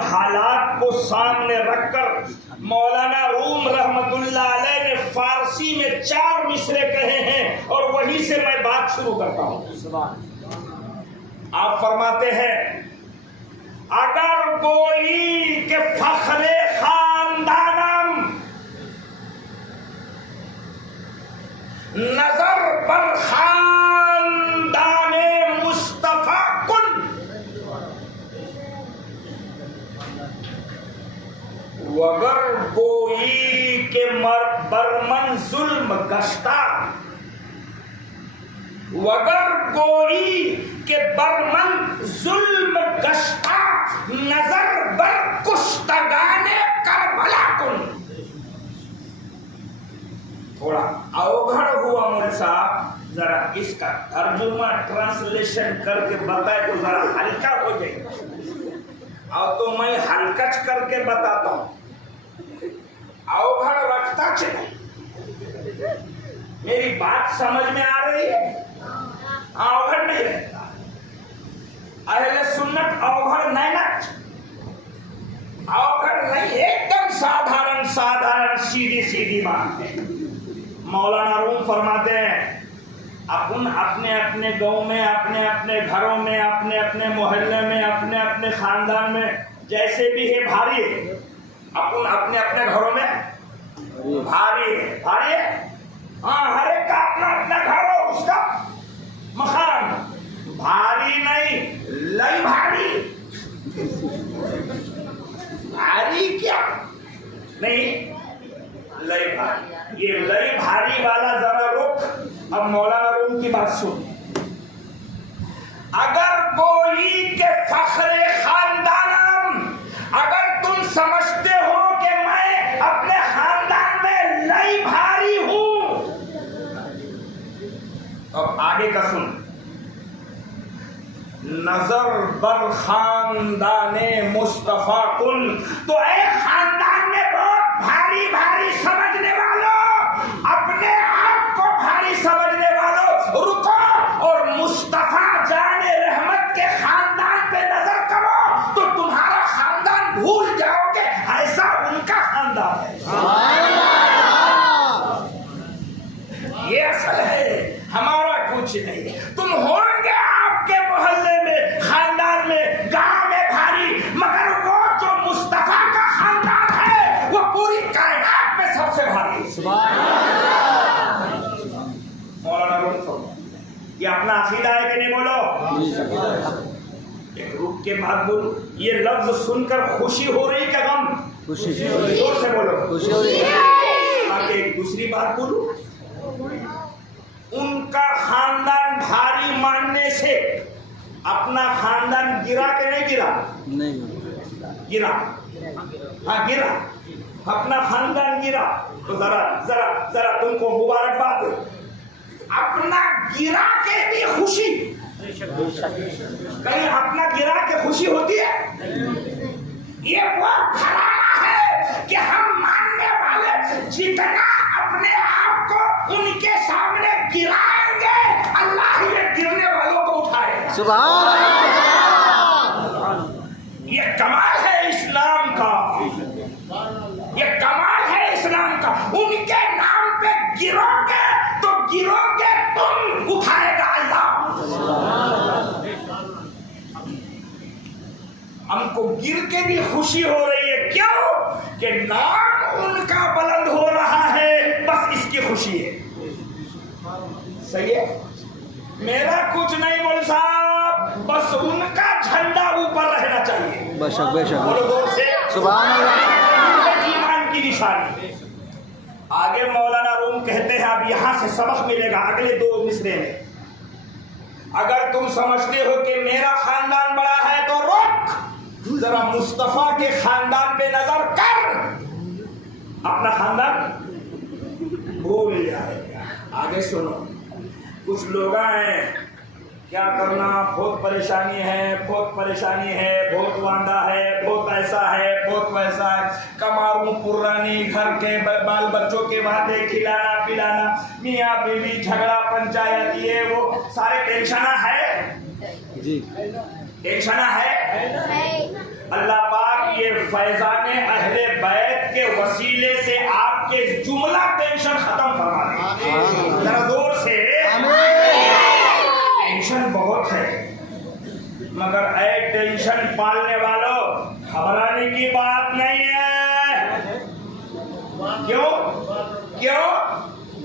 حالات کو سامنے رکھ کر مولانا روم رحمت اللہ علیہ نے فارسی میں 4 مصرے کہے ہیں اور وہی سے میں بات شروع کرتا ہوں. آپ فرماتے ہیں اگر گوئی کہ فخر خاندانم نظر پر خاندان مصطفیٰ کن وگر گوئی کہ برمن ظلم گشتہ وگر گوئی کہ برمن ظلم گشتہ نظر بر کشتگان کربلا کن. تھوڑا اوگھڑ ہوا مول صاحب، ذرا اس کا ترجمہ ٹرانسلیشن کر کے بتائے تو ذرا ہلکا ہو جائے. اور تو میں ہلکچ کر کے بتاتا ہوں، اوگھڑ رکھتا چلے. میری بات سمجھ میں آ رہی ہے؟ اوگھڑ نہیں رہتا. اہل سنت اوگھڑ نہیں رکھ، اوگھڑ نہیں، ایک دم سادھارن سیدھی سیدھی بات ہے. مولانا روم فرماتے ہیں اپن اپنے اپنے گاؤں میں، اپنے اپنے گھروں میں، اپنے اپنے محلے میں، اپنے اپنے خاندان میں جیسے بھی ہے بھاری ہے. اپن اپنے اپنے گھروں میں بھاری ہے، بھاری ہے. ہاں، ہر ایک کا اپنا اپنا گھر ہو، اس کا مقام. بھاری نہیں، لئی بھاری. بھاری کیا نہیں، لئی بھاری. یہ لئی بھاری والا ذرا رک. اب مولانا روم کی بات سن. اگر کوئی کے فخر خاندانم، اگر تم سمجھتے ہو کہ میں اپنے خاندان میں لئی بھاری ہوں، اب آگے کا سن. نظر بر خاندان مصطفیٰ کن، تو اے خاندان میں بہت بھاری بھاری سمجھنے والوں، اپنے آپ کو بھاری سمجھنے والوں، رکو اور مصطفیٰ جان رحمت کے خاندان پہ نظر کرو تو تمہارا خاندان بھول جاؤ گے ایسا ان کا خاندان ہے. یہ اصل ہے، ہمارا کچھ نہیں. تم ہوں گے آپ کے محلے میں، خاندان میں، گاؤں میں بھاری، مگر وہ جو مصطفیٰ کا خاندان ہے وہ پوری کائنات میں سب سے بھاری. مولانا روم یہ اپنا عقیدہ ہے کہ نہیں؟ بولو. ایک رک کے بات بولو. یہ لفظ سن کر خوشی ہو رہی کہ غم؟ خوشی. زور سے بولو. خوشی ہو رہی ہے. آگے ایک دوسری بات بولو. ان کا خاندان بھاری ماننے سے اپنا خاندان گرا کہ نہیں گرا؟ نہیں گرا. ہاں گرا، اپنا خاندان گرا. تو ذرا تم کو مبارکباد. اپنا گرا کے بھی خوشی، کہیں اپنا گرا کے خوشی ہوتی ہے؟ یہ وہ گھرانہ ہے کہ ہم ماننے والے جتنا اپنے آپ کو ان کے سامنے گرائیں گے، اللہ یہ گرنے والوں کو اٹھائے گا. سبحان اللہ. یہ کمال ہے اسلام کا، یہ کمال ہے اسلام کا. ان کے نام پہ گرو گے تو گرو گے تم، اٹھائے گا اللہ. ہم کو گر کے بھی خوشی ہو رہی ہے. کیوں؟ کہ نام ان کا بلند ہو رہا ہے، بس اس کی خوشی ہے. صحیح ہے؟ میرا کچھ نہیں مول صاحب، بس ان کا جھنڈا اوپر رہنا چاہیے. بے شک بے شک. بولو زور سے سبحان اللہ. ایمان کی نشانی. آگے مولانا روم کہتے ہیں اب یہاں سے سبق ملے گا اگلے 2 مصرے میں. اگر تم سمجھتے ہو کہ میرا خاندان بڑا ہے تو رک، ذرا مصطفیٰ کے خاندان پہ نظر کر، اپنا خاندان بھول جائے گا. آگے سنو. کچھ لوگ ہیں کیا کرنا، بہت پریشانی ہے، بہت پریشانی ہے، بہت واندہ ہے، بہت ایسا ہے، بہت ویسا ہے. کماروں پرانی، گھر کے بال بچوں کے وعدے، کھلانا پلانا، میاں بیوی جھگڑا، پنچایت، یہ وہ سارے ٹینشن ہے. جی ٹینشن ہے. اللہ پاک فیضان اہل بیت کے وسیلے سے آپ کے جملہ ٹینشن ختم فرما دیں. ذرا زور سے. ٹینشن بہت ہے مگر اے ٹینشن پالنے والوں گھبرانے کی بات نہیں ہے. کیوں؟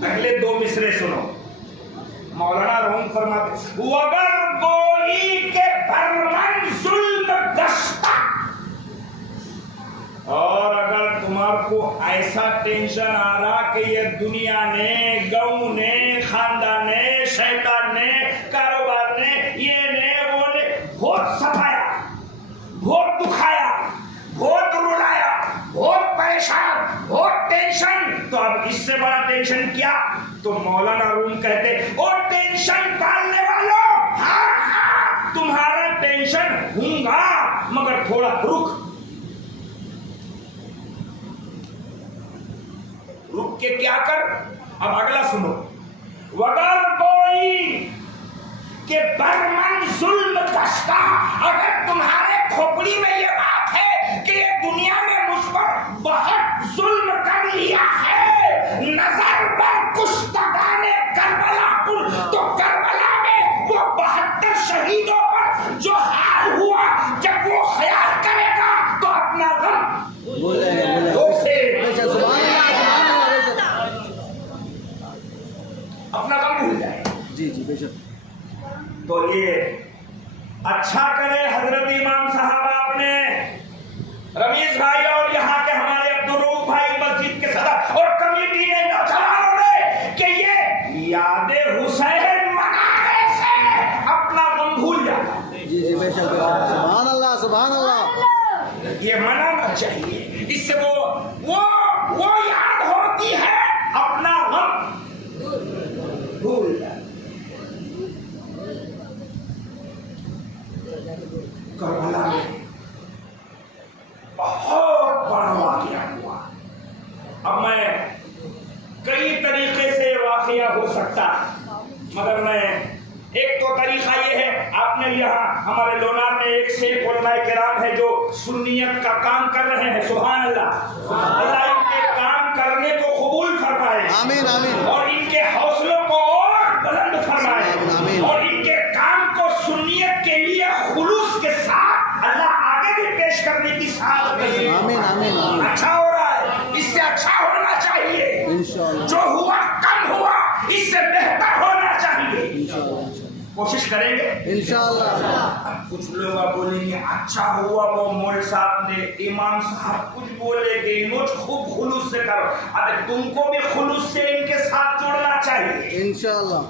اگلے 2 مصرے سنو. مولانا روم فرماتے وگر گوئی کے برمن ظلم دشتا. اور اگر تمہارے کو ایسا ٹینشن آ رہا کہ یہ دنیا نے، گاؤں نے، خاندان نے، شیطان نے، کاروبار نے، یہ نے وہ نے بہت ستایا، بہت دکھایا، بہت رلایا، بہت پریشان، بہت ٹینشن، تو اب اس سے بڑا ٹینشن کیا؟ تو مولانا روم کہتے او ٹینشن پالنے والوں، ہاں تمہارا ٹینشن ہوں گا مگر تھوڑا رک کے کیا کر. اب اگلا سنو. وگر کوئی کہ برمن ظلم دشتا. اگر تمہارے کھوپڑی میں یہ بات ہے کہ یہ دنیا نے مجھ پر بہت ظلم کر لیا ہے، نظر پر کشتگان کربلا کن، تو کربلا میں وہ 72 شہیدوں پر جو حال ہوا، جب وہ خیال کرے گا تو اپنا غم اپنا غم بھول جائے. جی بے شک. تو یہ اچھا کرے حضرت امام صاحب آپ نے، رمیش بھائی اور یہاں کے ہمارے عبدالروف بھائی، مسجد کے صدر اور کمیٹی نے، نوجوانوں نے، کہ یہ یاد حسین منانے سے اپنا غم بھول جاتا. جی بے شک. سبحان اللہ سبحان اللہ. یہ منانا چاہیے، اس سے وہ یاد ہوتی ہے، اپنا غم بھول جائے. کربلا میں بہت بڑا واقعہ ہوا. اب میں کئی طریقے سے واقعہ ہو سکتا مگر میں ایک تو طریقہ یہ ہے، آپ نے یہاں ہمارے لونار میں ایک شیخ علماء کرام ہے جو سنیت کا کام کر رہے ہیں. سبحان اللہ. اللہ ان کے کام کرنے کو قبول فرمائے. آمین آمین. اور ان کے حوصلوں کو اور بلند فرمائے. آمین. اور ان کے کام کو سنیت کے لیے خلوص کے ساتھ اللہ آگے بھی پیش کرنے کی سعادت دے. آمین آمین آمین. اچھا ہو رہا ہے، اس سے اچھا ہونا چاہیے. انشاءاللہ. جو ہوا کم ہوا، اس سے بہتر ہونا چاہیے. انشاءاللہ کوشش کریں گے انشاءاللہ. کچھ لوگ بولیں گے اچھا ہوا وہ مول صاحب نے، امام صاحب کچھ بولے کہ انوچ خوب خلوص سے کرو. ارے تم کو بھی خلوص سے ان کے ساتھ جڑنا چاہیے. انشاءاللہ.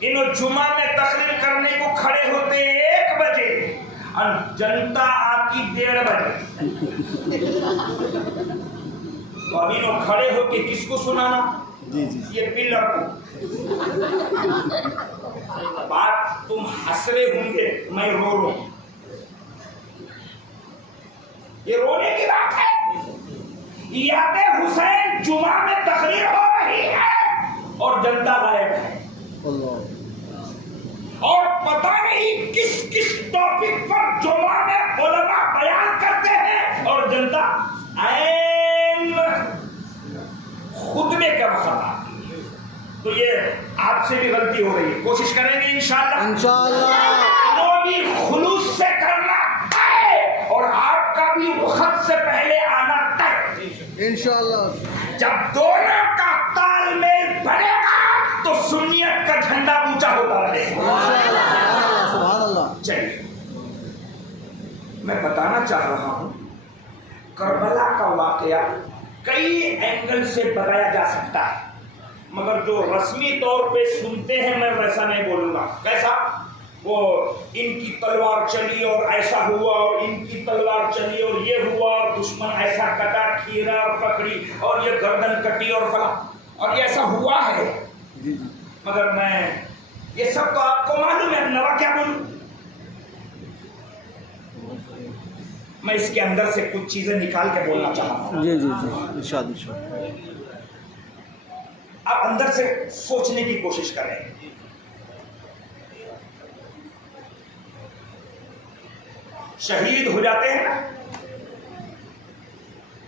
انہوں جمعہ میں تقریر کرنے کو کھڑے ہوتے 1 بجے اور جنتا آتی 1:30 بجے. تو اب انہوں کھڑے ہو کے کس کو سنانا؟ جی یہ پلر کو. بات تم ہنس رہے ہوں گے، میں رو رہا ہوں. یہ رونے کی بات ہے. یاد حسین جمعہ میں تقریر ہو رہی ہے اور جنتا غائب ہے. اللہ. اور پتہ نہیں کس ٹاپک پر جمعہ میں علماء بیان کرتے ہیں اور جنتا عین خطبے کے وقت آتی ہے. تو یہ آپ سے بھی غلطی ہو رہی ہے. کوشش کریں گے انشاءاللہ. انشاءاللہ. وہ بھی خلوص سے کرنا ہے اور آپ کا بھی وقت سے پہلے آنا طے. انشاءاللہ. جب دونوں کا تال میل بنے گا تو سنیت کا جھنڈا اونچا ہوتا رہے گا. سبحان اللہ. چلیے میں بتانا چاہ رہا ہوں، کربلا کا واقعہ کئی اینگل سے بتایا جا سکتا ہے مگر جو رسمی طور پہ سنتے ہیں میں ویسا نہیں بولوں گا. کیسا؟ وہ ان کی تلوار چلی اور ایسا ہوا اور ان کی تلوار چلی اور یہ ہوا اور دشمن ایسا کٹا کھیرا اور پکڑی اور یہ گردن کٹی اور فلاں اور یہ ایسا ہوا ہے. مگر میں یہ سب تو آپ کو معلوم ہے، نوا کیا بولوں. میں اس کے اندر سے کچھ چیزیں نکال کے بولنا چاہتا ہوں. جی ارشاد. آپ اندر سے سوچنے کی کوشش کریں. شہید ہو جاتے ہیں نا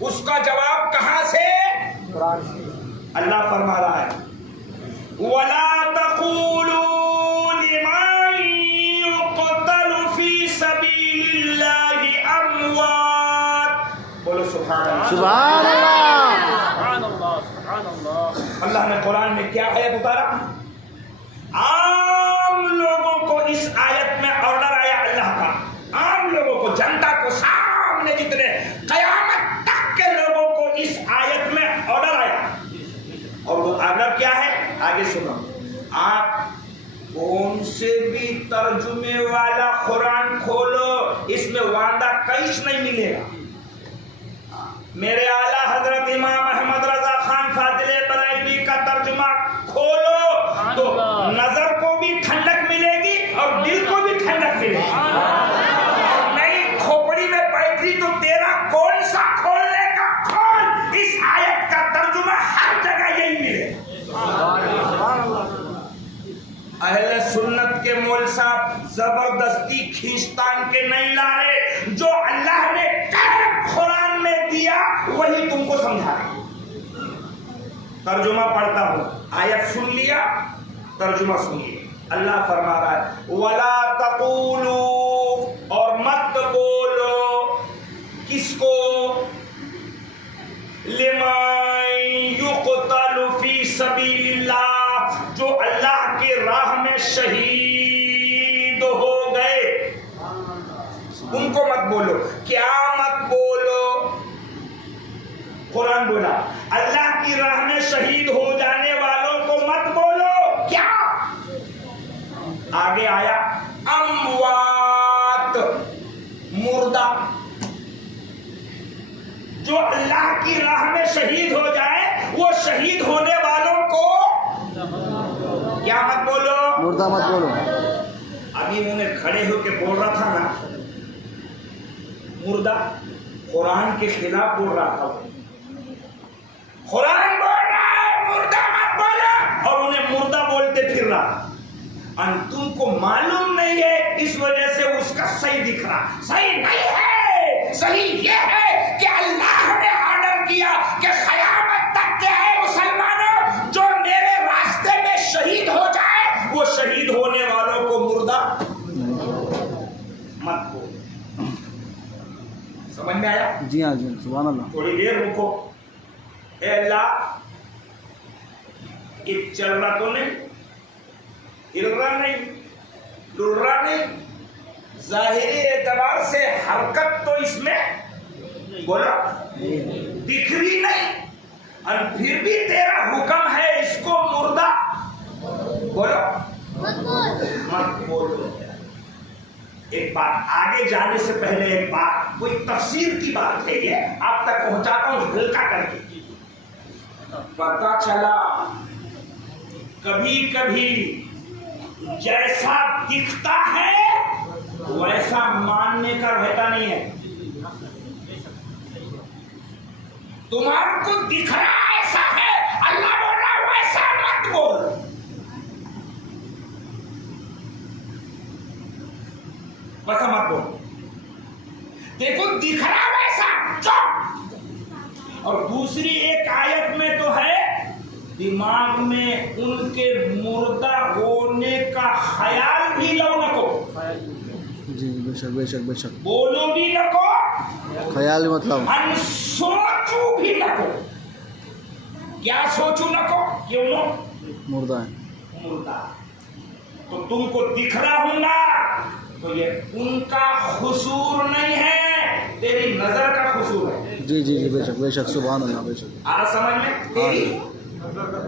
اس کا جواب کہاں سے؟ اللہ فرما رہا ہے وَلَا تَقُولُوا لِمَن يُقْتَلُ فِي سَبِيلِ اللَّهِ أَمْوَاتٌ بولو سبحان اللہ سبحان اللہ اللہ نے قرآن میں کیا آیت اتارا؟ عام لوگوں کو اس آیت میں آرڈر آیا اللہ کا، عام لوگوں کو، جنتا کو، سامنے جتنے قیامت تک کے لوگوں کو اس آیت میں آرڈر آیا، اور وہ آرڈر کیا ہے؟ آگے سنو، آپ کون سے بھی ترجمے والا قرآن کھولو، اس میں وعدہ کیش نہیں ملے گا۔ میرے اعلیٰ حضرت امام احمد رضا خان فاضل برائیوی کا ترجمہ کھولو تو نظر کو بھی ٹھنڈک ملے گی اور دل کو بھی ٹھنڈک ملے گی۔ نہیں کھوپڑی میں بیٹھی تو تیرا کون سا کھولنے کا کھول، اس آیت کا ترجمہ ہر جگہ یہی ملے۔ اہل سنت کے مول صاحب زبردستی کھینچتان کے نہیں لا رہے، جو اللہ نے قرآن میں دیا وہی تم کو سمجھا رہے۔ ترجمہ پڑھتا ہوں، آیت سن لیا، ترجمہ سنیے۔ اللہ فرما رہا ہے وَلَا تَقُولُوا، اور مت بولو، کس کو؟ لِمَن يُقْتَلُ فِي سَبِيلِ اللَّهِ، جو اللہ کی راہ میں شہید ہو گئے، ان کو مت بولو۔ کیا مت بولو؟ قرآن بولا اللہ کی راہ میں شہید ہو جانے والوں کو مت بولو۔ کیا؟ آگے آیا اموات، مردہ، جو اللہ کی راہ میں شہید ہو جائے وہ شہید ہونے والوں کو کیا مت بولو؟ مردہ مت بولو۔ ابھی انہیں کھڑے ہو کے بول رہا تھا نا مردہ، قرآن کے خلاف بول رہا تھا، قرآن بول رہا ہے مردہ مت بولو، اور انہیں مردہ بولتے پھر رہا۔ ان تم کو معلوم نہیں ہے، اس وجہ سے اس کا صحیح دکھ رہا۔ صحیح نہیں ہے، صحیح یہ ہے کہ اللہ نے آرڈر کیا کہ قیامت تک کے اے مسلمانوں جو میرے راستے میں شہید ہو جائے وہ شہید ہونے والوں کو مردہ مت بولو۔ سمجھ میں آیا؟ جی ہاں جی سبحان اللہ۔ تھوڑی دیر رکو۔ اے اللہ، ایک چل رہا تو نہیں، ہل رہا نہیں، ڈر رہا نہیں، ظاہری اعتبار سے حرکت تو اس میں بولا دکھ رہی نہیں، اور پھر بھی تیرا حکم ہے اس کو مردہ بولو مت بولو۔ ایک بات آگے جانے سے پہلے ایک بات، کوئی تفسیر کی بات ہے، یہ آپ تک پہنچاتا ہوں ہلکا کر کے۔ پتا چلا کبھی کبھی جیسا دکھتا ہے ویسا ماننے کا رہتا نہیں ہے۔ تمہارے کو دکھ رہا ایسا ہے، اللہ بول رہا ویسا مت بول۔ ویسا مت بول، دیکھو دکھ رہا ویسا چپ۔ اور دوسری ایک آیت میں تو ہے دماغ میں ان کے مردہ ہونے کا خیال بھی لو نہ کو، جی بے شک بے شک بے شک، بولو بھی نہ کو، خیال مطلب سوچو بھی نہ کو۔ کیا سوچو نہ کو؟ کیوں نو؟ مردہ ہے۔ مردہ تو تم کو دکھ رہا ہوں گا تو یہ ان کا قصور نہیں ہے، تیری نظر کا قصور ہے۔ جی جی جی بے شک سبحان اللہ بے شک۔ آ سمجھ میں؟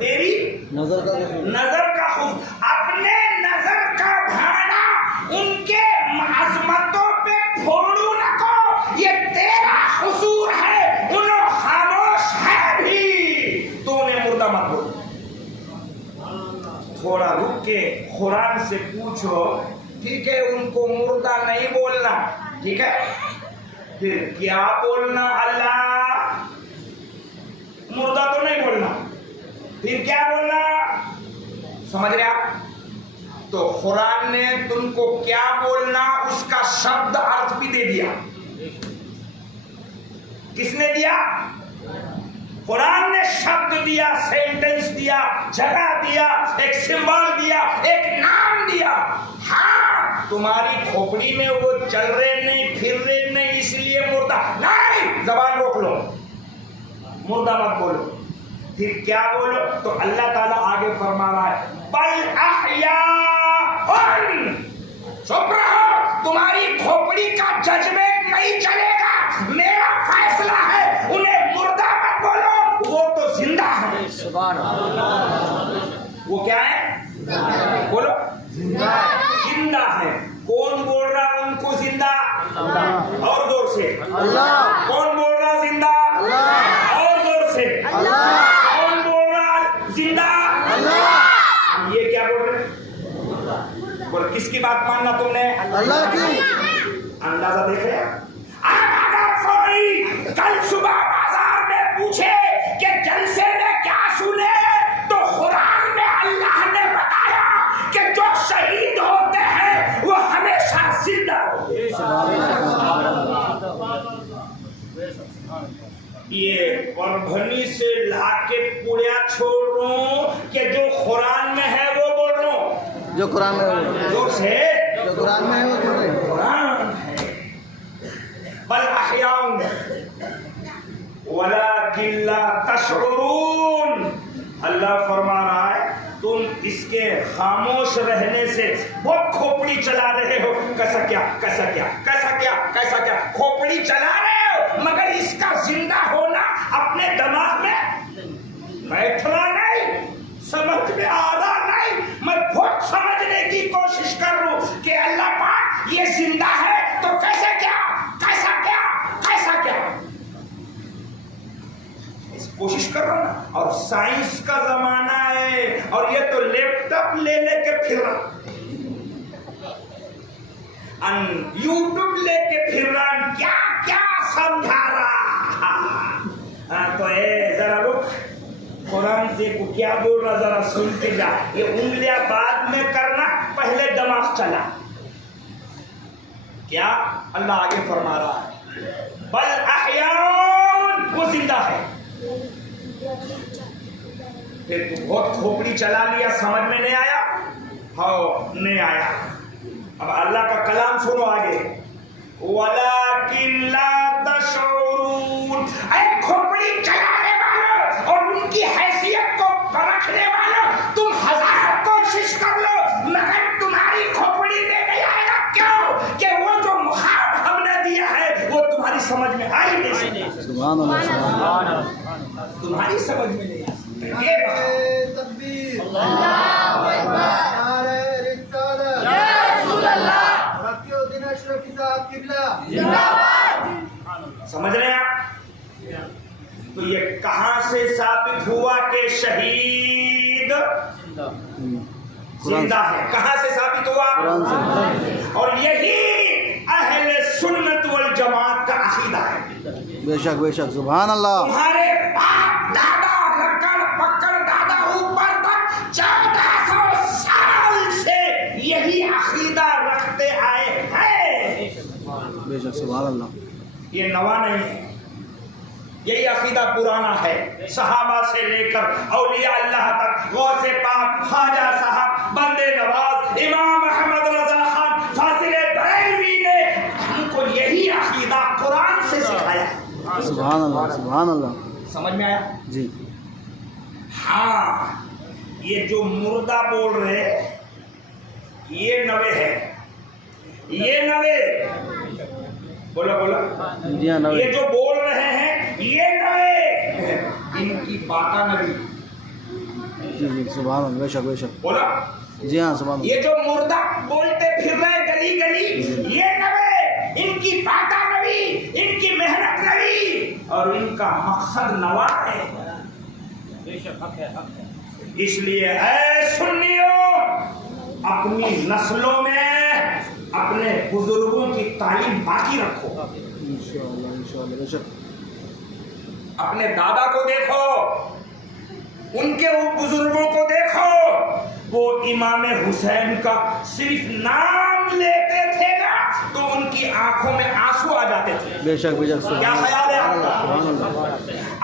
تیری نظر کا نظر کا خوف، اپنے نظر کا بھانا ان کے عظمتوں پہ پھوڑو نہ کو، یہ تیرا قصور ہے، انہوں خاموش ہے بھی، تو انہیں مردہ مت بولو۔ تھوڑا رک کے قرآن سے پوچھو، ٹھیک ہے ان کو مردہ نہیں بولنا، ٹھیک ہے، پھر کیا بولنا؟ اللہ مردہ تو نہیں بولنا، پھر کیا بولنا؟ سمجھ رہے آپ؟ تو قرآن نے تم کو کیا بولنا اس کا شبد ارتھ بھی دے دیا۔ کس نے دیا؟ قرآن نے شبد دیا، سینٹنس دیا، جگہ دیا، ایک سمبل دیا، ایک نام دیا. ہاں تمہاری کھوپڑی میں وہ چل رہے نہیں، پھر رہے نہیں، اس لیے مردہ نہیں. زبان روک لو، مردہ مت بولو. پھر کیا بولو؟ تو اللہ تعالیٰ آگے فرما رہا ہے بل احیاء. چپ رہو، تمہاری کھوپڑی کا ججمنٹ نہیں چلے گا، میرا فیصلہ ہے. انہیں مردہ مت بولو، وہ تو زندہ ہے. وہ کیا ہے؟ بولو زندہ ہے. کون بول رہا ان کو زندہ؟ اور زور سے. اللہ. کون بول رہا زندہ؟ اللہ. اور زور سے. اللہ. کون بول رہا زندہ؟ اللہ. یہ کیا بول رہے؟ بول کس کی بات ماننا تم نے؟ اللہ کی. اندازہ دیکھے. اگر کوئی کل صبح بازار میں پوچھے کہ جلسے میں کیا سنے تو قرآن میں اللہ نے بتایا کہ جو شہید ہوتے ہیں وہ ہمیشہ زندہ ہوتے ہیں. یہ پربھنی سے لا کے پوریا چھوڑ رہا ہوں کہ جو قرآن میں ہے وہ بول رہا ہوں. جو قرآن میں ہے، زور سے. جو قرآن میں ہے وہ بول رہے ہیں. قرآن ہے. بل احیاء ولکن لا تشعرون. اللہ فرما رہا ہے تم اس کے خاموش رہنے سے بہت کھوپڑی چلا رہے ہو. کیسا کیا کیسا کیا کیسا کیا کیسا کیا کھوپڑی چلا رہے ہو، مگر اس کا زندہ ہونا اپنے دماغ میں بیٹھنا نہیں، سمجھ میں آ رہا نہیں. میں بہت سمجھنے کی کوشش کر رہا ہوں کہ اللہ پاک یہ زندہ ہے تو کیسے کیا کیسا کیا کیسا کیا. کوشش کر رہا نا. اور سائنس کا زمانہ ہے اور یہ تو لیپ ٹاپ لے کے پھر رہا، یوٹیوب لے کے پھر رہا، کیا کیا سمجھا رہا. تو اے ذرا رک، قرآن دیکھو کیا بول رہا، ذرا سن کے جا. یہ انگلیاں بعد میں کرنا، پہلے دماغ چلا. کیا اللہ آگے فرما رہا ہے بل احیاء، وہ زندہ ہے. پھر تو بہت کھوپڑی چلا لیا، سمجھ میں نہیں آیا؟ ہاں نہیں آیا. اب اللہ کا کلام سنو آگے. وَلَكِنْ لَا تَشْعُرُونَ. اے کھوپڑی چلانے والوں اور ان کی حیثیت کو پرکھنے والوں، تم ہزار کوشش کر لو مگر تمہاری کھوپڑی میں نہیں آئے گا. کیوں؟ کہ وہ جو مخاط ہم نے دیا ہے وہ تمہاری سمجھ میں آئی نہیں. سبحان اللہ. سبحان اللہ. تمہاری سمجھ میں نہیں آ سکتا. تکبیر. اللہ اکبر. نعرہ رسالت. یا رسول اللہ. رفیع الدین اشرفی صاحب قبلہ زندہ باد. سمجھ رہے ہیں آپ؟ تو یہ کہاں سے ثابت ہوا کہ شہید زندہ ہے؟ کہاں سے ثابت ہوا؟ قرآن سے. اور یہی اہل سنت والجماعت کا عقیدہ ہے. بے شک بے شک. سبحان اللہ. تمہارے باپ دادا لکڑ پکڑ دادا اوپر تک 1400 سال سے یہی عقیدہ رکھتے آئے ہیں. بے شک. سبحان اللہ. یہ نوا نہیں ہے، یہی عقیدہ پرانا ہے. صحابہ سے لے کر اولیاء اللہ تک، غوث پاک، خواجہ صاحب، بندے نواز، امام احمد رضا خان فاضل بریلوی نے ہم کو یہی عقیدہ قرآن سے سکھایا ہے. سبحان اللہ. سبحان اللہ. سمجھ میں آیا؟ جی. ہاں یہ جو مردہ بول رہے یہ نوے ہے. یہ نوے بولو بولو. جی ہاں. یہ جو بول رہے ہیں یہ نوے، ان کی باتا نبی. جی جی. سبحان اللہ. بے شک بے شک. بولا جی ہاں. سبحان اللہ. یہ جو مردہ بولتے پھر رہے گلی گلی یہ نوے، ان کی باتا نبی، ان کی محنت نبی اور ان کا مقصد نوا ہے. اس لیے اے سنیو، اپنی نسلوں میں اپنے بزرگوں کی تعلیم باقی رکھو. انشاءاللہ. انشاءاللہ. بے شک. اپنے دادا کو دیکھو، ان کے بزرگوں کو دیکھو، وہ امام حسین کا صرف نام لیتے تھے نا تو ان کی آنکھوں میں آنسو آ جاتے تھے. بے شک بے شک. کیا خیال ہے آپ کا؟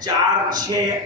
4-6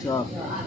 4।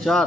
4।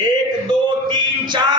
1 2 3 4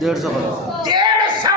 150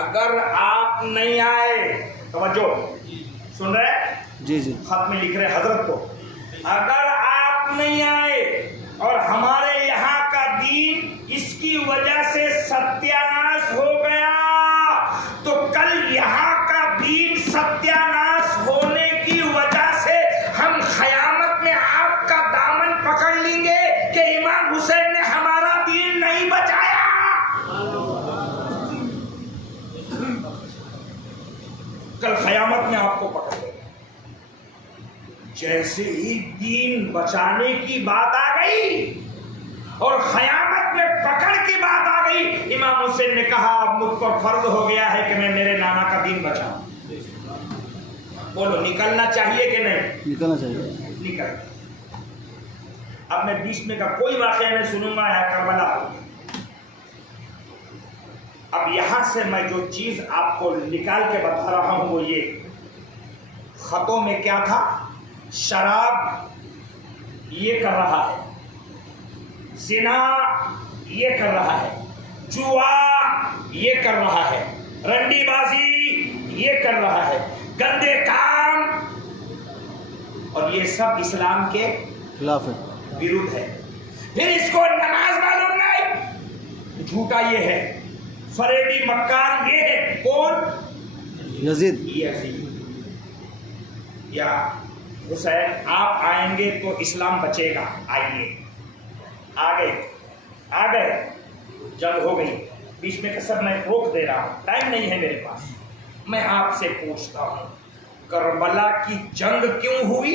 اگر آپ نہیں آئے، توجہ سن رہے، جی جی خط میں لکھ رہے حضرت کو، اگر آپ نہیں آئے اور ہمارے یہاں کا دین اس کی وجہ سے ستیاناش ہو گیا تو کل یہاں کا دین ستیاناش ہونے کی وجہ سے ہم قیامت میں آپ کا دامن پکڑ لیں گے کہ امام حسین نے ہمارا دین نہیں بچایا۔ کل قیامت میں آپ کو پکڑ لیں گے۔ جیسے ہی دین بچانے کی بات آ گئی اور قیامت میں پکڑ کی بات آ گئی، امام حسین نے کہا اب مجھ پر فرض ہو گیا ہے کہ میں میرے نانا کا دین بچاؤں۔ بولو نکلنا چاہیے کہ نہیں؟ نکلنا چاہیے۔ نکل۔ اب میں بیچ میں کا کوئی واقعہ نہیں سنوں گا، ہے کربلا۔ اب یہاں سے میں جو چیز آپ کو نکال کے بتا رہا ہوں وہ یہ، خطوں میں کیا تھا؟ شراب یہ کر رہا ہے، زنا یہ کر رہا ہے، جوا یہ کر رہا ہے، رنڈی بازی یہ کر رہا ہے، گندے کام، اور یہ سب اسلام کے خلاف ہے، ورودھ ہے۔ پھر اس کو نماز معلوم نہیں، جھوٹا یہ ہے، فریبی مکار یہ ہے، کون؟ یزید۔ یزید۔ یا حسین آپ آئیں گے تو اسلام بچے گا، آئیے، آگے جنگ ہو گئی، بیچ میں سب میں روک دے رہا ہوں، ٹائم نہیں ہے میرے پاس۔ میں آپ سے پوچھتا ہوں کربلا کی جنگ کیوں ہوئی؟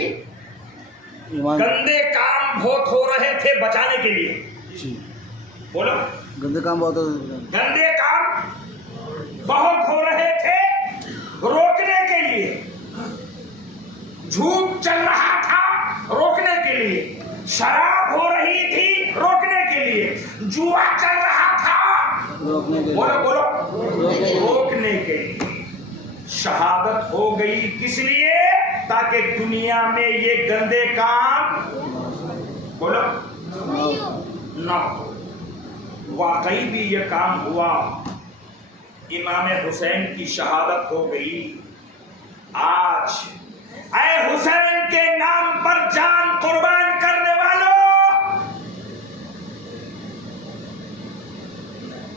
گندے کام بہت ہو رہے تھے بچانے کے لیے، جی بولو گندے کام بہت گندے کام بہت ہو رہے تھے روکنے کے لیے، جھوٹ چل رہا تھا روکنے کے لیے، شراب ہو رہی تھی روکنے کے لیے، جوا چل رہا تھا روکنے کے بولو روکنے کے لیے۔ شہادت ہو گئی کس لیے؟ تاکہ دنیا میں یہ گندے کام بولو نہ ہو۔ واقعی بھی یہ کام ہوا، امام حسین کی شہادت ہو گئی۔ آج اے حسین کے نام پر جان قربان کرنے والوں،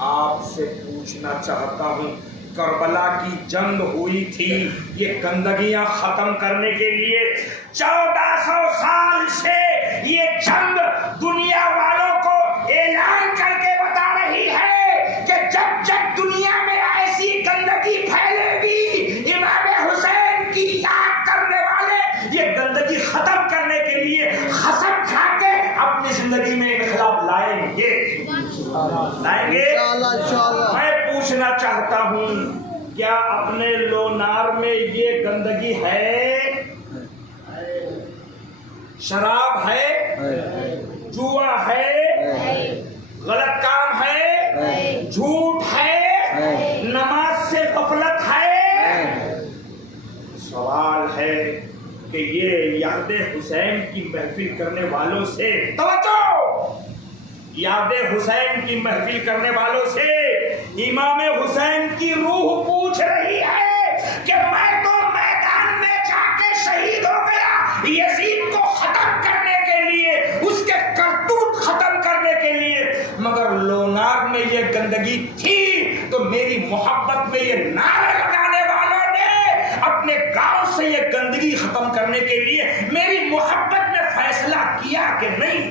آپ سے پوچھنا چاہتا ہوں، کربلا کی جنگ ہوئی تھی یہ گندگیاں ختم کرنے کے لیے، 1400 سال سے یہ جنگ دنیا والوں کو اعلان کر کے بتا رہی ہے کہ جب جب دنیا میں ایسی گندگی پھیلے گی، امام حسین کی یاد کرنے والے یہ گندگی ختم کرنے کے لیے قسم کھا کے اپنی زندگی میں انقلاب لائیں گے۔ انشاءاللہ۔ میں پوچھنا چاہتا ہوں کیا اپنے لونار میں یہ گندگی ہے؟ شراب ہے، جوا ہے، غلط کام ہے، جھوٹ ہے، نماز سے غفلت ہے۔ سوال ہے کہ یہ یاد حسین کی محفل کرنے والوں سے، توجہ، یاد حسین کی محفل کرنے والوں سے امام حسین کی روح پوچھ رہی ہے کہ میں تو میدان میں جا کے شہید ہو گیا یزید کو ختم کرنے کے لیے، اس کے کرتوت ختم کرنے کے لیے، مگر لونار میں یہ گندگی تھی تو میری محبت میں یہ نعرے لگانے والوں نے اپنے گاؤں سے یہ گندگی ختم کرنے کے لیے میری محبت میں فیصلہ کیا کہ نہیں؟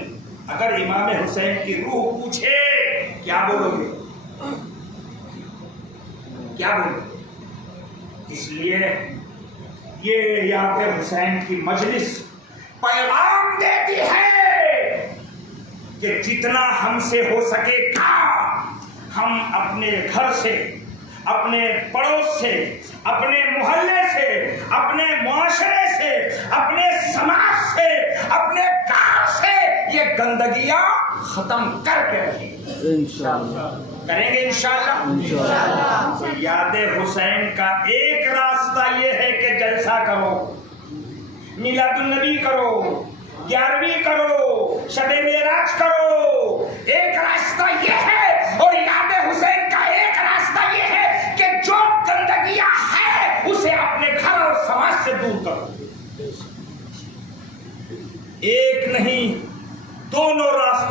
اگر امام حسین کی روح پوچھے کیا بولو گے؟ کیا بولو گے؟ اس لیے یہ یاد حسین کی مجلس پیغام دیتی ہے کہ جتنا ہم سے ہو سکے گا ہم اپنے گھر سے، اپنے پڑوس سے، اپنے محلے سے، اپنے معاشرے سے، اپنے سماج سے، اپنے گاؤں سے یہ گندگیاں ختم کر کے رہیں گے، انشاءاللہ کریں گے انشاءاللہ۔ تو یاد حسین کا ایک راستہ یہ ہے کہ جلسہ کرو، میلاد النبی کرو، 11ویں کرو، شب معراج کرو، ایک راستہ یہ ہے۔ اور یاد حسین کا ایک راستہ یہ ہے کہ جو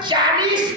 40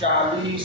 40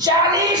40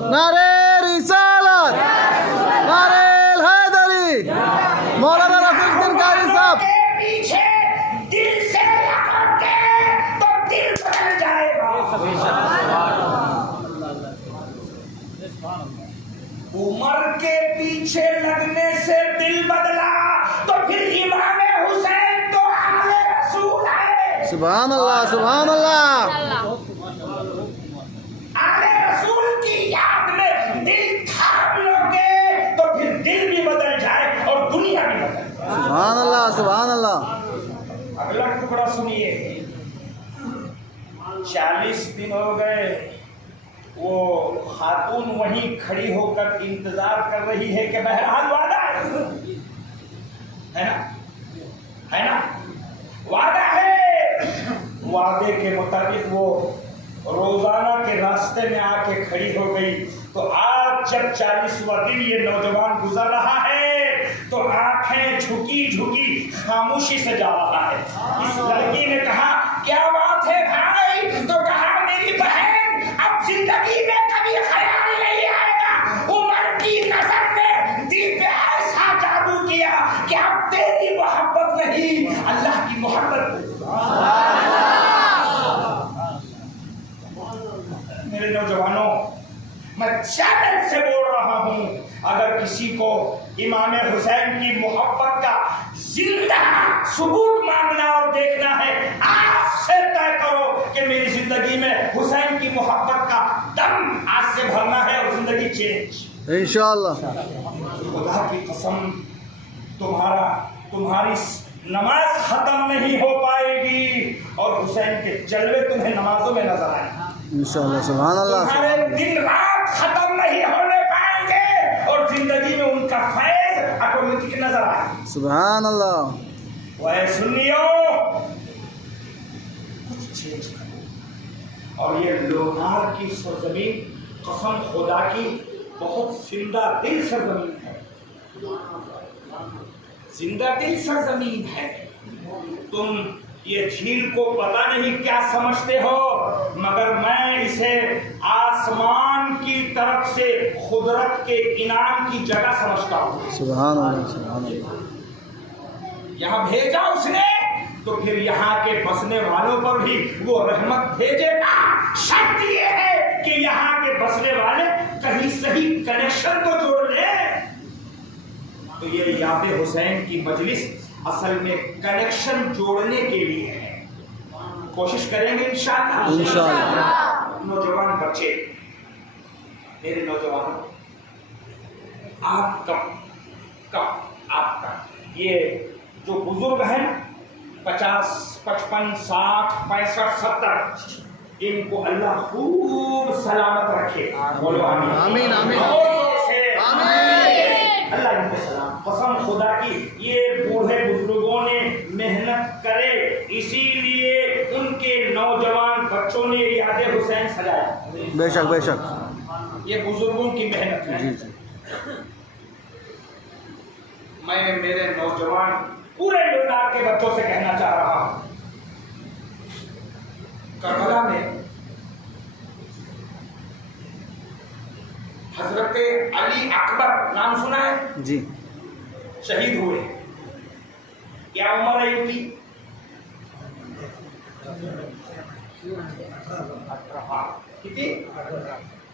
نعرے رسالت، نعرے حیدری، مولانا رفیع الدین قاری صاحب. کے پیچھے دل سے لگو گے تو دل بدل جائے گا. عمر کے پیچھے لگنے سے دل بدلا تو پھر امام حسین تو آل رسول ہے. سبحان اللہ، سبحان اللہ. آل رسول کی یاد میں دل تھام لو گے تو پھر دل بھی بدل جائے اور دنیا بھی بدل جائے. سبحان اللہ، سبحان اللہ. اگلا ٹکڑا سنیے. 40 دن ہو گئے وہ خاتون وہیں کھڑی ہو کر انتظار کر رہی ہے کہ بہرحال وعدہ ہے نا، ہے نا، وعدہ ہے. وعدے کے مطابق وہ روزانہ کے راستے میں آ کے کھڑی ہو گئی. تو آج جب 40واں دن یہ نوجوان گزر رہا ہے تو آنکھیں جھکی جھکی خاموشی سے جا رہا ہے. اس لڑکی نے کہا کیا بات ہے بھائی؟ تو کہا میری بہن اب زندگی میں کبھی خیال نہیں آئے گا. عمر کی نظر نے دل پہ ایسا جادو کیا کہ اب تیری محبت نہیں اللہ کی محبت. میرے نوجوانوں، میں چیلنج سے بول رہا ہوں، اگر کسی کو امام حسین کی محبت کا زندہ ثبوت مانگنا اور دیکھنا ہے، آج سے طے کرو کہ میری زندگی میں حسین کی محبت کا دم آج سے بھرنا ہے اور زندگی چینج. انشاءاللہ. خدا کی قسم تمہاری نماز ختم نہیں ہو پائے گی اور حسین کے جلوے تمہیں نمازوں میں نظر آئیں گے. انشاءاللہ. سبحان اللہ. تمہارے دن رات ختم نہیں ہونے پائیں گے اور زندگی میں ان کا فیض آٹومیٹک نظر آئے. سبحان اللہ. وہ سنیو، کچھ چینج کرو. اور یہ لوہار کی سرزمین قسم خدا کی بہت زندہ دل سرزمین ہے. زندہ دل سرزمین ہے. تم یہ جھیل کو پتہ نہیں کیا سمجھتے ہو، مگر میں اسے آسمان کی طرف سے قدرت کے انعام کی جگہ سمجھتا ہوں. سبحان اللہ، سبحان اللہ. یہاں بھیجا اس نے تو پھر یہاں کے بسنے والوں پر بھی وہ رحمت بھیجے گا. شرط یہ ہے کہ یہاں کے بسنے والے کہیں صحیح کنیکشن تو جوڑ لیں. تو یہ یاد حسین کی مجلس اصل میں کنیکشن جوڑنے کے لیے ہے. کوشش کریں گے انشاءاللہ. انشاءاللہ. نوجوان بچے، میرے نوجوانوں، آپ کا یہ جو بزرگ ہیں 50 55 60 65 70 ان کو اللہ خوب سلامت رکھے. بولو آمین. آمین، آمین. اللہ ان کو سلام. قسم خدا کی یہ بوڑھے بزرگوں نے محنت کرے، اسی لیے ان کے نوجوان بچوں نے یاد حسین سجایا. بے شک، بے شک. یہ بزرگوں کی محنت ہے. جی جی. میں میرے نوجوان پورے لوہار کے بچوں سے کہنا چاہ رہا ہوں، کربلا میں حضرت علی اکبر نام سنا ہے؟ جی. شہید ہوئے. کیا عمر ہے ان کی؟ کتنی؟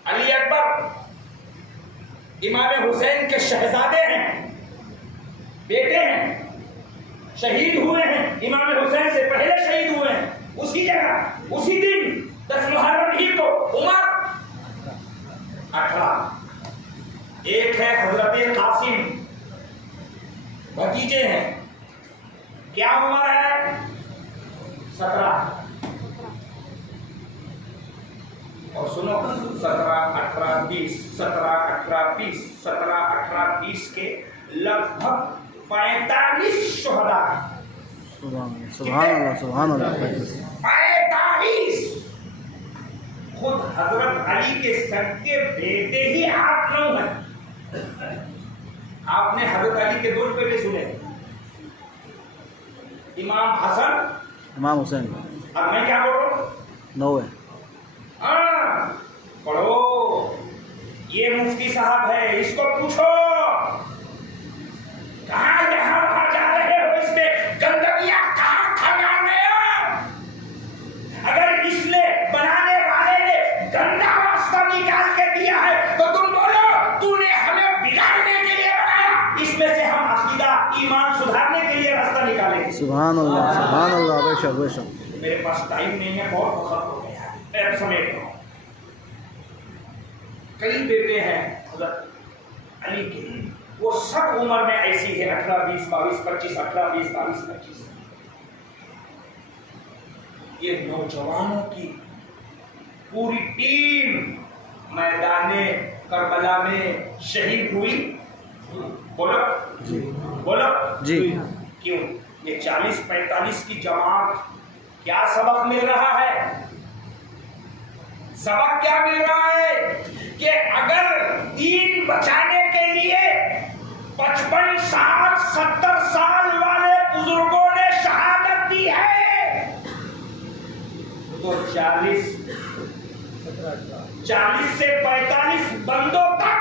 علی اکبر امام حسین کے شہزادے ہیں، بیٹے ہیں، شہید ہوئے ہیں. امام حسین سے پہلے شہید ہوئے ہیں. اسی جگہ اسی دن 10 محرم ہی کو عمر 18. ایک ہے حضرت قاسم، بھتیجے ہیں. کیا عمر ہے؟ 17. اور سنو، 17 18 20 17 18 20 17 18 20 کے لگ بھگ 45 شہداء ہیں. سبحان اللہ، سبحان اللہ. 45. خود حضرت علی کے سگے بیٹے ہی 8-9 ہیں. آپ نے حضرت علی کے 2 بیٹے سنے، امام حسن، امام حسین. اب میں کیا بول رہا ہوں؟ 9 ہے. ہاں پڑھو. یہ مفتی صاحب ہے، اس کو پوچھو کہاں یہاں وہاں جا رہے ہو، اس میں گندگیاں کہاں کھگا رہے ہو؟ اگر اس نے بنانے والے نے گندا راستہ نکال کے دیا ہے تو تم بولو تو نے ہمیں بگاڑنے کے لیے بنایا، اس میں سے ہم عقیدہ ایمان سدھارنے کے لیے راستہ نکالیں گے۔ سبحان اللہ، بے شک بے شک۔ میرے پاس ٹائم نہیں ہے، بہت وقت ہو گیا ہے، میں سمیٹ رہا ہوں۔ کئی بیٹے ہیں حضرت علی کے، وہ سب عمر میں ایسی ہے 18 20 22 25 18 20 22 25۔ یہ نوجوانوں کی پوری ٹیم میدان کربلا میں شہید ہوئی، بولو بولو جی۔ کیوں؟ یہ 40 45 کی جماعت کیا سبق مل رہا ہے؟ سبق کیا مل رہا ہے کہ اگر دین بچانے کے لیے 55 60 70 سال والے بزرگوں نے شہادت دی ہے تو 40 سے 45 بندوں تک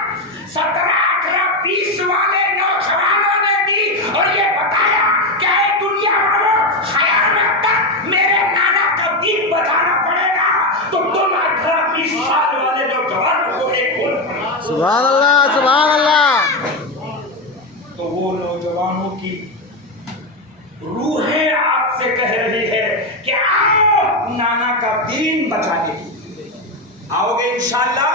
17 18 20 والے نوجوانوں نے دی، اور یہ بتایا کہ اے دنیا والوں، قیامت تک میرے نانا کا دین بچانا پڑے گا تو تم 18 20 سال والے نوجوانوں کو ایک بول پڑا۔ سبحان اللہ، سبحان اللہ۔ تو وہ نوجوانوں کی روحیں آپ سے کہہ رہی ہے کہ آؤ نانا کا دین بچانے کی، آؤ گے انشاءاللہ؟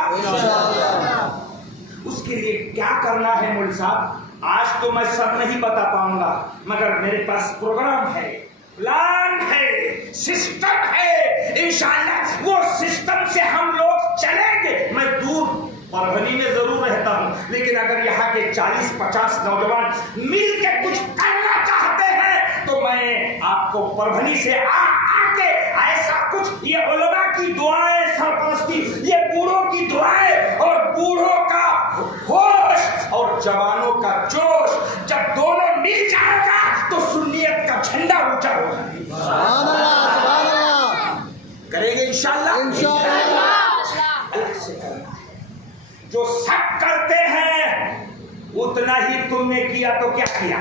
اس کے لیے کیا کرنا ہے مول صاحب؟ آج تو میں سب نہیں بتا پاؤں گا، مگر میرے پاس پروگرام ہے، پلان ہے، سسٹم ہے، انشاءاللہ وہ سسٹم سے ہم لوگ چلیں گے۔ میں دور پربھنی میں ضرور رہتا ہوں، لیکن اگر یہاں کے 40 50 نوجوان مل کے کچھ کرنا چاہتے ہیں تو میں آپ کو پربھنی سے آ کے ایسا کچھ، یہ علماء کی دعائیں سرپرستی، یہ بوڑھوں کی دعائیں اور بوڑھوں کا ہوش اور جوانوں کا جوش، جب دونوں مل جائے گا تو سنیت کا جھنڈا اونچا ہوگا۔ سبحان اللہ، سبحان اللہ۔ کریں گے انشاءاللہ؟ انشاءاللہ۔ اللہ سے کرنا ہے۔ جو سب کرتے ہیں اتنا ہی تم نے کیا تو کیا کیا؟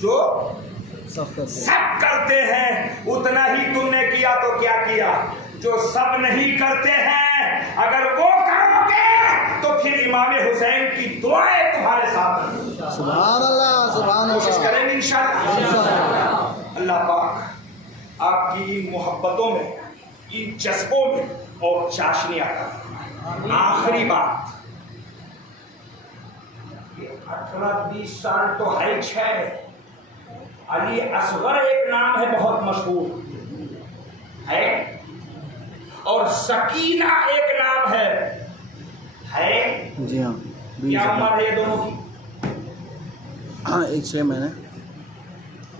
جو سب کرتے ہیں اتنا ہی تم نے کیا تو کیا کیا؟ جو سب نہیں کرتے ہیں اگر وہ کرو گے تو پھر امام حسین کی دعائیں تمہارے ساتھ ہیں۔ سبحان اللہ، سبحان کوشش اللہ۔ کریں گے انشاءاللہ۔ اللہ پاک آپ کی ان محبتوں میں، ان جذبوں میں اور چاشنی عطا فرمائے۔ آخری بات، 18 20 سال تو ہے 6، علی اصغر ایک نام ہے بہت مشہور ہے، اور سکینہ ایک نام ہے۔ جی ہاں، کیا عمر ہے یہ دونوں کی؟ ہاں، ایک 6 مہینے،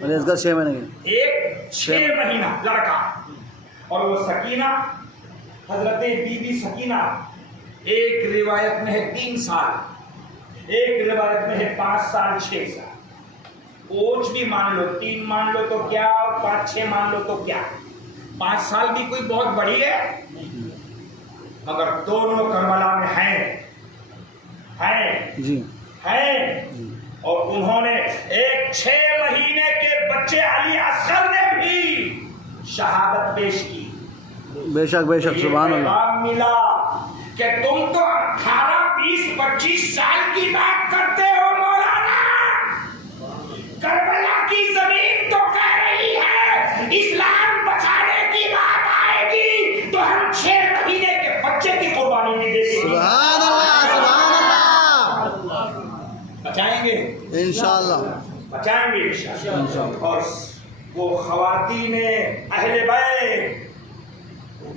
علی اصغر 6 مہینے کے، ایک 6 مہینہ لڑکا، اور وہ سکینہ حضرت بی بی سکینہ، ایک روایت میں ہے 3 سال، ایک روایت میں ہے 5 سال 6 سال، کوچ بھی مان لو، 3 مان لو تو کیا، اور 5 6 مان لو تو کیا، 5 سال بھی کوئی بہت بڑی ہے، مگر دونوں کربلا میں ہیں جی اور انہوں نے ایک 6 مہینے کے بچے علی اصغر نے بھی شہادت پیش کی۔ بے شک بے شک، سبحان اللہ۔ پیغام ملا کہ تم تو 18 20 25 سال کی بات کرتے ہو مولانا، کربلا کی زمین تو کہہ رہی ہے اسلام بچانے کی بات آئے گی تو ہم 6 مہینے کے بچے کی قربانی نہیں دیں گے۔ سبحان اللہ، سبحان اللہ۔ بچائیں گے انشاءاللہ، بچائیں گے انشاءاللہ۔ اور وہ خواتین اہل بیت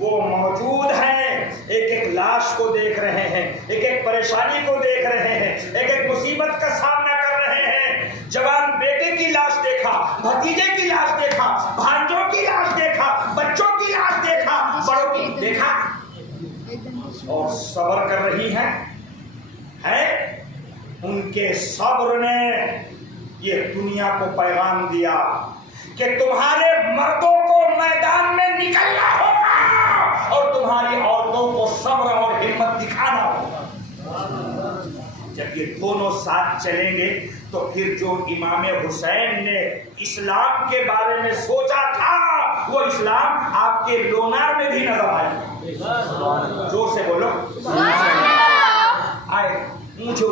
وہ موجود ہیں، ایک ایک لاش کو دیکھ رہے ہیں، ایک ایک پریشانی کو دیکھ رہے ہیں، ایک ایک مصیبت کا سامنا کر رہے ہیں۔ جوان بیٹے کی لاش دیکھا، بھتیجے کی لاش دیکھا، بھانجوں کی لاش دیکھا، بچوں کی لاش دیکھا، بڑوں کی دیکھا، اور صبر کر رہی ہیں۔ ان کے صبر نے یہ دنیا کو پیغام دیا کہ تمہارے مردوں کو میدان میں نکلنا ہوگا اور تمہاری عورتوں کو صبر اور ہمت دکھانا ہوگا۔ جب یہ دونوں ساتھ چلیں گے تو پھر جو امام حسین نے اسلام کے بارے میں سوچا تھا وہ اسلام آپ کے لونار میں بھی نظر آئے گا۔ زور سے بولو آئے۔ مجھے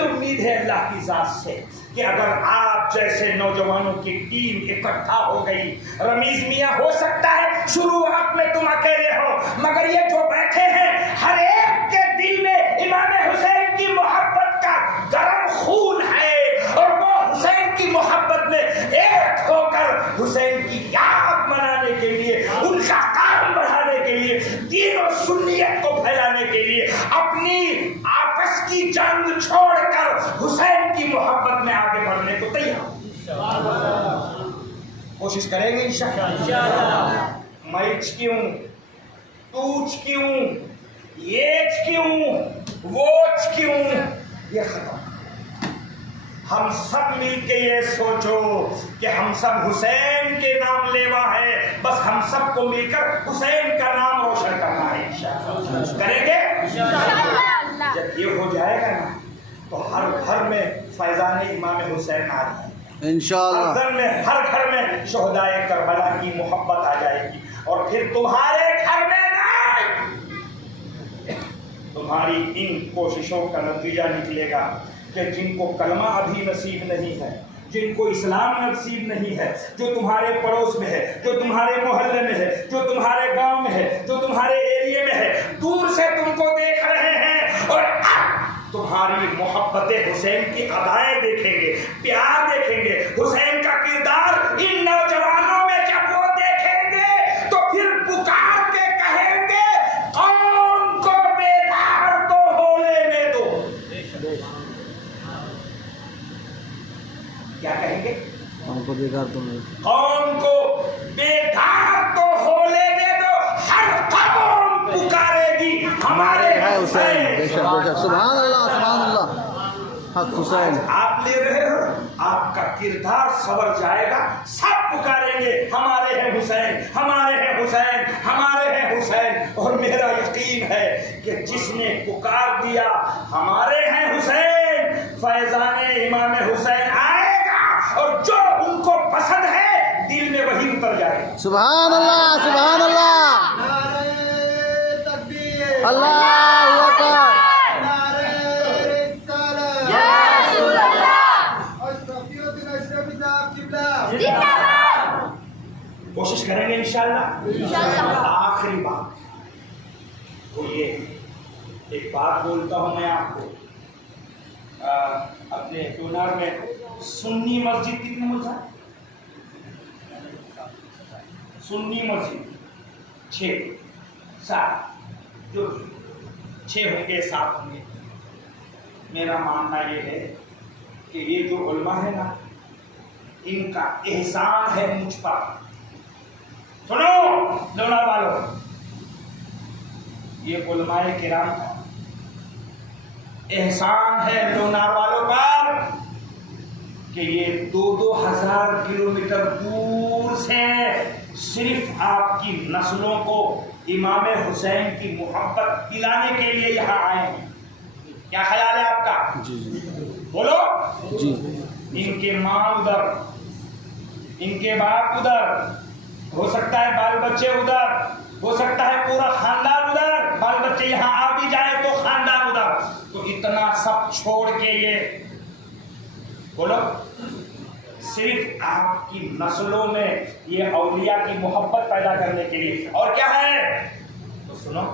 امید ہے اللہ کی ذات سے کہ اگر آپ جیسے نوجوانوں کی ٹیم اکٹھا ہو گئی، رمیز میاں ہو سکتا ہے شروعات میں تم اکیلے ہو، مگر یہ جو بیٹھے ہیں ہر ایک کے دل میں امام حسین کی محبت کا گرم خون ہے، اور وہ حسین کی محبت میں ایک ہو کر حسین کی یاد منانے کے لیے، ان کا کام بڑھانے کے لیے، دین و سنیت کو پھیلانے کے لیے اپنی آپس کی جنگ چھوڑ کر حسین کی محبت میں آگے بڑھنے کو تیار کوشش کریں گے انشاءاللہ۔ میچ کیوں، توچ کیوں، ایج کیوں، ووچ کیوں، یہ ختم۔ ہم سب مل کے یہ سوچو کہ ہم سب حسین کے نام لیوا ہے، بس ہم سب کو مل کر حسین کا نام روشن کرنا ہے انشاءاللہ۔ کریں گے؟ جب یہ ہو جائے گا نا تو ہر گھر میں فیضان امام حسین آ جائے گا انشاءاللہ، ہر گھر میں شہدائے کربلا کی محبت آ جائے گی، اور پھر تمہارے گھر میں تمہاری ان کوششوں کا نتیجہ نکلے گا کہ جن کو کلمہ ابھی نصیب نہیں ہے، جن کو اسلام نصیب نہیں ہے، جو تمہارے پڑوس میں ہے، جو تمہارے محلے میں ہے، جو تمہارے گاؤں میں ہے، جو تمہارے ایریے میں ہے، دور سے تم کو دیکھ رہے ہیں اور تمہاری محبت حسین کی ادائیں دیکھیں گے، پیار دیکھیں گے، حسین کا کردار ان نوجوانوں میں جب وہ دیکھیں گے تو پھر پکار کے کہیں گے قوم کو بیدار تو ہو لینے دو۔ کیا کہیں گے؟ قوم کو بیدار تو قوم کو بیدار تو ہو لینے دو، ہر قوم پکارے گی ہمارے حسین۔ بے شک بے شک، سبحان اللہ سبحان اللہ، حق حسین۔ آپ لے رہے ہو، آپ کا کردار سنور جائے گا، سب پکاریں گے ہمارے ہیں حسین، ہمارے ہیں حسین، ہمارے ہیں حسین۔ اور میرا یقین ہے کہ جس نے پکار دیا ہمارے ہیں حسین، فیضان امام حسین آئے گا، اور جو ان کو پسند ہے دل میں وہی اتر جائے گا۔ سبحان اللہ سبحان اللہ، اللہ اکبر۔ کوشش کریں گے انشاءاللہ۔ آخری بات تو یہ ایک بات بولتا ہوں میں آپ کو، اپنے ٹونر میں سنی مسجد کتنی مسجد؟ سنی مسجد 6 7 جو 6 ہوں گے 7 ہوں گے۔ میرا ماننا یہ ہے کہ یہ جو علماء ہے نا، ان کا احسان ہے مجھ پر۔ سنو لونا والوں، یہ علماء کرام کا احسان ہے لونا والوں پر کہ یہ 2,000 کلومیٹر دور سے صرف آپ کی نسلوں کو امام حسین کی محبت دلانے کے لیے یہاں آئے ہیں۔ کیا خیال ہے آپ کا؟ جی بولو جی۔ ان کے ماں ادھر، ان کے باپ ادھر، ہو سکتا ہے بال بچے ادھر، ہو سکتا ہے پورا خاندان ادھر، بال بچے یہاں آ بھی جائے تو خاندان ادھر، تو اتنا سب چھوڑ کے یہ بولو صرف آپ کی نسلوں میں یہ اولیاء کی محبت پیدا کرنے کے لیے۔ اور کیا ہے تو سنو،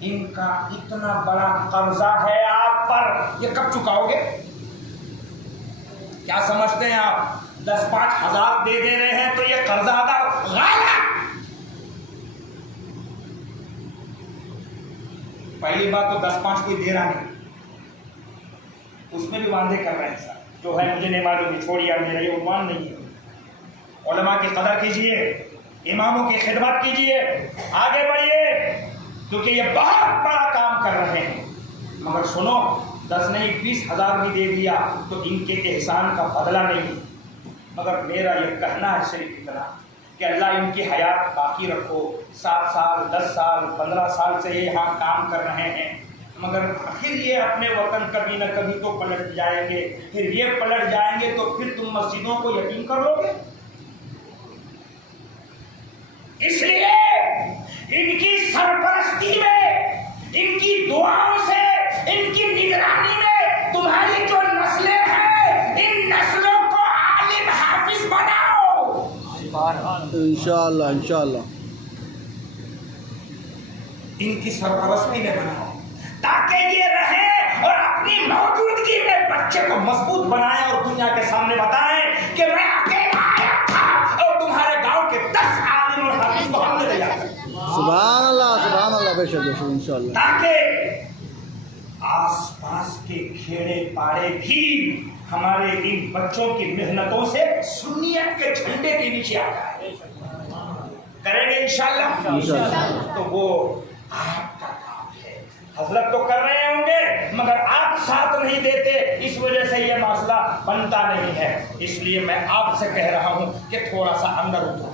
ان کا اتنا بڑا قرضہ ہے آپ پر، یہ کب چکاؤ گے؟ کیا سمجھتے ہیں آپ 10-5 ہزار دے رہے ہیں تو یہ قرضہ ادا غائب؟ پہلی بات تو 10-5 کوئی دے رہا نہیں، اس میں بھی وعدے کر رہے ہیں سر، جو ہے مجھے نہیں معلوم، چھوڑیے، میرا یہ عنوان نہیں ہے۔ علماء کی قدر کیجئے، اماموں کی خدمت کیجئے، آگے بڑھیے، کیونکہ یہ بہت بڑا کام کر رہے ہیں۔ مگر سنو، 10 نہیں 20 ہزار بھی دے دیا تو ان کے احسان کا بدلہ نہیں، مگر میرا یہ کہنا ہے صرف اتنا کہ اللہ ان کی حیات باقی رکھو. 7 سال 10 سال 15 سال سے یہ یہاں کام کر رہے ہیں، مگر آخر یہ اپنے وطن کبھی نہ کبھی تو پلٹ جائیں گے. پھر یہ پلٹ جائیں گے تو پھر تم مسجدوں کو یتیم کر لو گے. اس لیے ان کی سرپرستی میں، ان کی دعاؤں سے، ان کی نگرانی میں تمہاری جو نسلیں ہیں، ان نسلوں کو عالم حافظ بناؤ. انشاءاللہ انشاءاللہ. ان کی سرپرستی میں بناؤ تاکہ یہ رہیں اور اپنی موجودگی میں بچے کو مضبوط بنائیں اور دنیا کے سامنے بتائیں کہ میں اکیلا آیا تھا اور تمہارے گاؤں کے 10 عالم اور حافظ کو ہم نے لیا. سبحان اللہ بے شک انشاءاللہ. تاکہ آس پاس کے کھیڑے پاڑے بھی ہمارے ان بچوں کی محنتوں سے سنیت کے جھنڈے کے نیچے آ جائے. کریں گے انشاءاللہ. تو وہ آپ کا کام ہے. حضرت تو کر رہے ہوں گے مگر آپ ساتھ نہیں دیتے، اس وجہ سے یہ مسئلہ بنتا نہیں ہے. اس لیے میں آپ سے کہہ رہا ہوں کہ تھوڑا سا اندر اترو.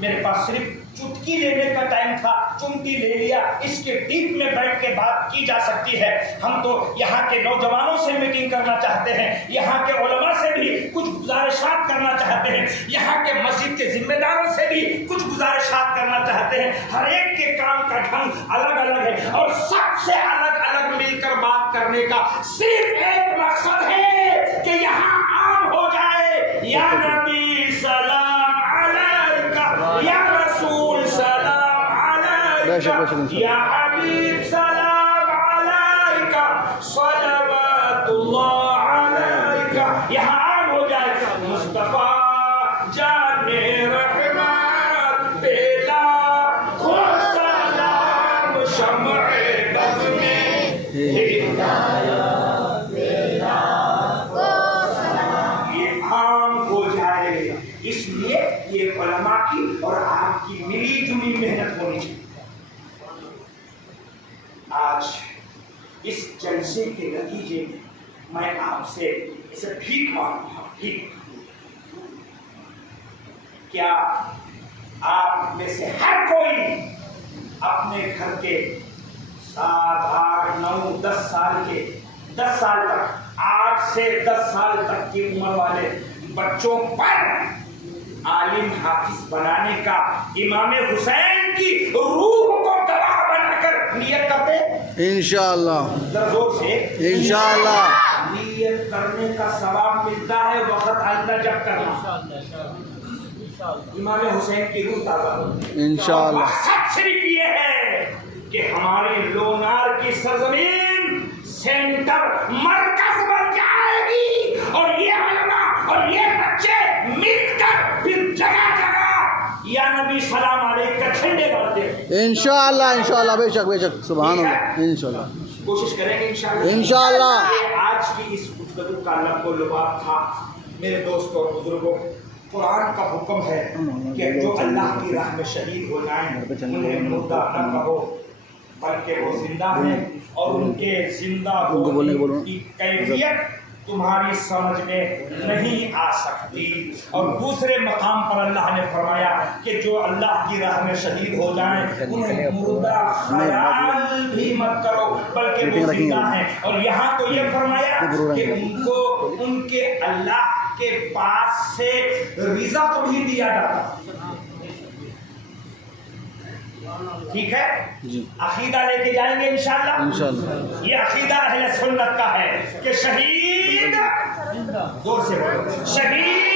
میرے پاس صرف چٹکی لینے کا ٹائم تھا، چمٹی لے لیا. اس کے ڈیپ میں بیٹھ کے بات کی جا سکتی ہے. ہم تو یہاں کے نوجوانوں سے میٹنگ کرنا چاہتے ہیں، یہاں کے علماء سے بھی کچھ گزارشات کرنا چاہتے ہیں، یہاں کے مسجد کے ذمہ داروں سے بھی کچھ گزارشات کرنا چاہتے ہیں. ہر ایک کے کام کا ڈھنگ الگ الگ ہے اور سب سے الگ الگ مل کر بات کرنے کا صرف ایک مقصد ہے کہ یہاں عام ہو جائے یا نبی سلام علیکہ، یا رسول سلام علیکہ، یا حبیب سلام علیکہ، صلوات اللہ علیکہ. یہاں عام ہو جائے مصطفیٰ جان رحمت پیلا خو سلام شمع بز میں ہدایت پیلا یہ عام ہو جائے. اس لیے یہ علماء کی اور آپ کی ملی جلی محنت ہونی چاہیے. آج اس جلسے کے نتیجے میں میں آپ سے اسے بھیک مانگتا ہوں. بھیک. کیا آپ میں سے ہر کوئی اپنے گھر کے 7 8 9 10 سال کے 10 سال تک 8 سے 10 سال تک کی عمر والے بچوں پر عالم حافظ بنانے کا امام حسین کی روح کو گواہ بنا کر نیت کرتے انشاءاللہ ذرا زور سے انشاءاللہ. نیت کرنے کا ثواب ملتا ہے وقت آئندہ جب کرنا. امام حسین کی روح تازہ ہوتی ہے انشاءاللہ. مقصد صرف یہ ہے کہ ہماری لونار کی سرزمین سینٹر مرکز بن جائے گی اور یہ علماء اور یہ بچے مل کر پھر جگہ جگہ یا نبی سلام علیہ کا جھنڈے بڑھتے ہیں. انشاءاللہ بے شک سبحان اللہ. انشاءاللہ کوشش کریں گے انشاءاللہ. انشاءاللہ. آج کی اس گفتگو کا لب و لباب تھا میرے دوستوں اور بزرگوں. قرآن کا حکم ہے کہ جو اللہ کی راہ میں شہید ہو جائیں انہیں مردہ نہ کہو بلکہ وہ زندہ ہیں اور ان کے زندہ ہونے کی کیفیت تمہاری سمجھ میں نہیں آ سکتی. اور دوسرے مقام پر اللہ نے فرمایا کہ جو اللہ کی راہ میں شہید ہو جائیں انہیں مردہ خیال بھی مت کرو بلکہ وہ زندہ ہیں. اور یہاں تو یہ فرمایا کہ ان کو ان کے اللہ کے پاس سے رضا تو بھی دیا جاتا. ٹھیک ہے جی. عقیدہ لے کے جائیں گے انشاءاللہ. یہ عقیدہ اہل سنت کا ہے کہ شہید زور سے بولو شہید